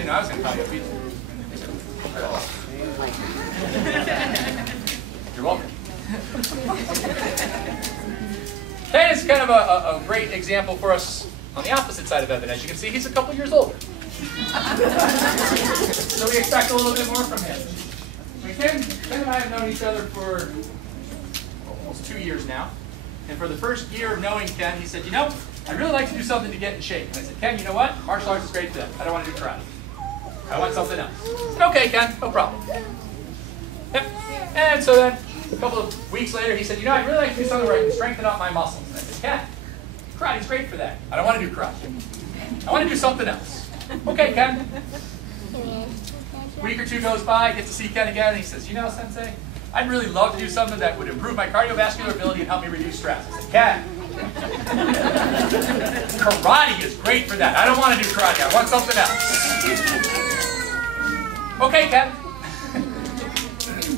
didn't know I was going to call you a pizza. You're welcome. Ken is kind of a great example for us on the opposite side of Evan. As you can see, he's a couple years older. So we expect a little bit more from him. Ken and I have known each other for almost 2 years now. And for the first year of knowing Ken, he said, you know, I'd really like to do something to get in shape. And I said, Ken, you know what? Martial arts is great for that. I don't want to do karate. I want something else. I said, okay, Ken, no problem. Yep. And so then, a couple of weeks later, he said, you know, I'd really like to do something where I can strengthen up my muscles. And I said, Ken, karate's great for that. I don't want to do karate. I want to do something else. Okay, Ken. A week or two goes by, I get to see Ken again, and he says, you know, Sensei, I'd really love to do something that would improve my cardiovascular ability and help me reduce stress. I said, Ken, karate is great for that. I don't want to do karate. I want something else. Okay, Ken.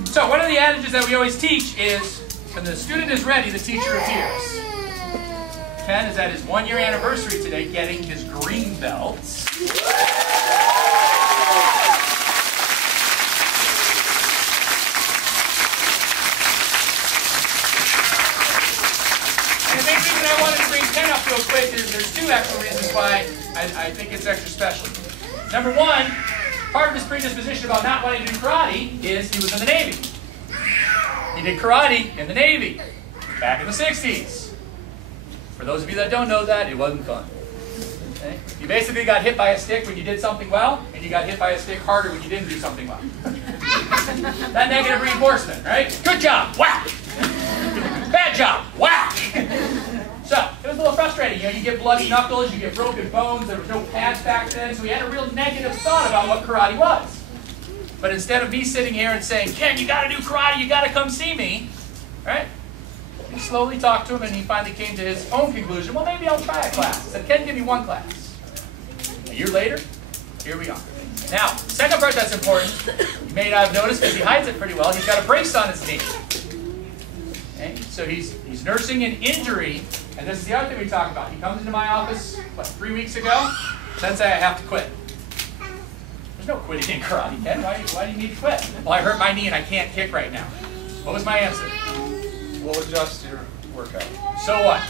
So one of the adages that we always teach is, when the student is ready, the teacher appears. Ken is at his 1-year anniversary today, getting his green belt. And the main reason I wanted to bring Ken up real quick is there's 2 actual reasons why I think it's extra special. Number 1, part of his predisposition about not wanting to do karate is he was in the Navy. He did karate in the Navy back in the 60s. For those of you that don't know that, it wasn't fun. Okay? You basically got hit by a stick when you did something well, and you got hit by a stick harder when you didn't do something well. That negative reinforcement, right? Good job, whack! Bad job, whack! So, it was a little frustrating. You know, you get bloody knuckles, you get broken bones, there was no pads back then, so we had a real negative thought about what karate was. But instead of me sitting here and saying, Ken, you gotta do karate, you gotta come see me, right? We slowly talked to him, and he finally came to his own conclusion, well, maybe I'll try a class. I said, Ken, give me 1 class. A year later, here we are. Now, the second part that's important, you may not have noticed because he hides it pretty well, he's got a brace on his knee. Okay? So he's nursing an injury, and this is the other thing we talk about. He comes into my office, what, 3 weeks ago? Sensei, I have to quit. There's no quitting in karate, Ken. Why do you need to quit? Well, I hurt my knee and I can't kick right now. What was my answer? We'll adjust your workout. So what?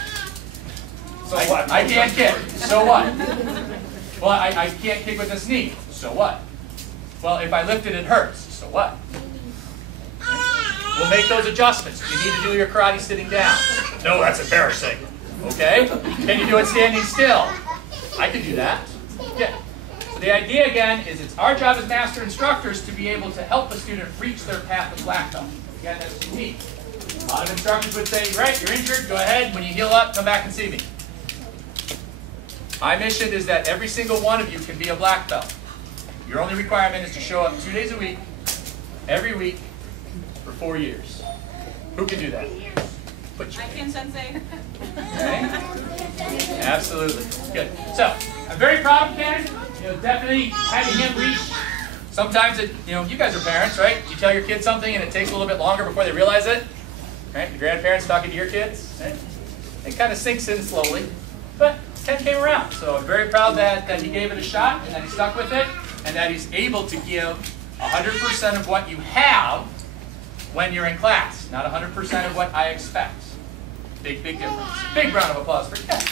So what? I can't kick. So what? Well, I can't kick with this knee. So what? Well, if I lift it, it hurts. So what? We'll make those adjustments. You need to do your karate sitting down. No, that's embarrassing. Okay? Can you do it standing still? I can do that. Yeah. So the idea, again, is it's our job as master instructors to be able to help the student reach their path of black belt. Again, that's unique. A lot of instructors would say, right, you're injured, go ahead. When you heal up, come back and see me. My mission is that every single one of you can be a black belt. Your only requirement is to show up 2 days a week, every week, for 4 years. Who can do that? Put your I can, Sensei. Okay? Absolutely. Good. So, I'm very proud of Ken. You know, definitely having him reach. Sometimes you guys are parents, right? You tell your kid something and it takes a little bit longer before they realize it. Right? The grandparents talking to your kids. Right? It kind of sinks in slowly. But Ken came around. So I'm very proud that he gave it a shot and that he stuck with it and that he's able to give 100% of what you have when you're in class, not 100% of what I expect. Big, big difference. Big round of applause for Ken.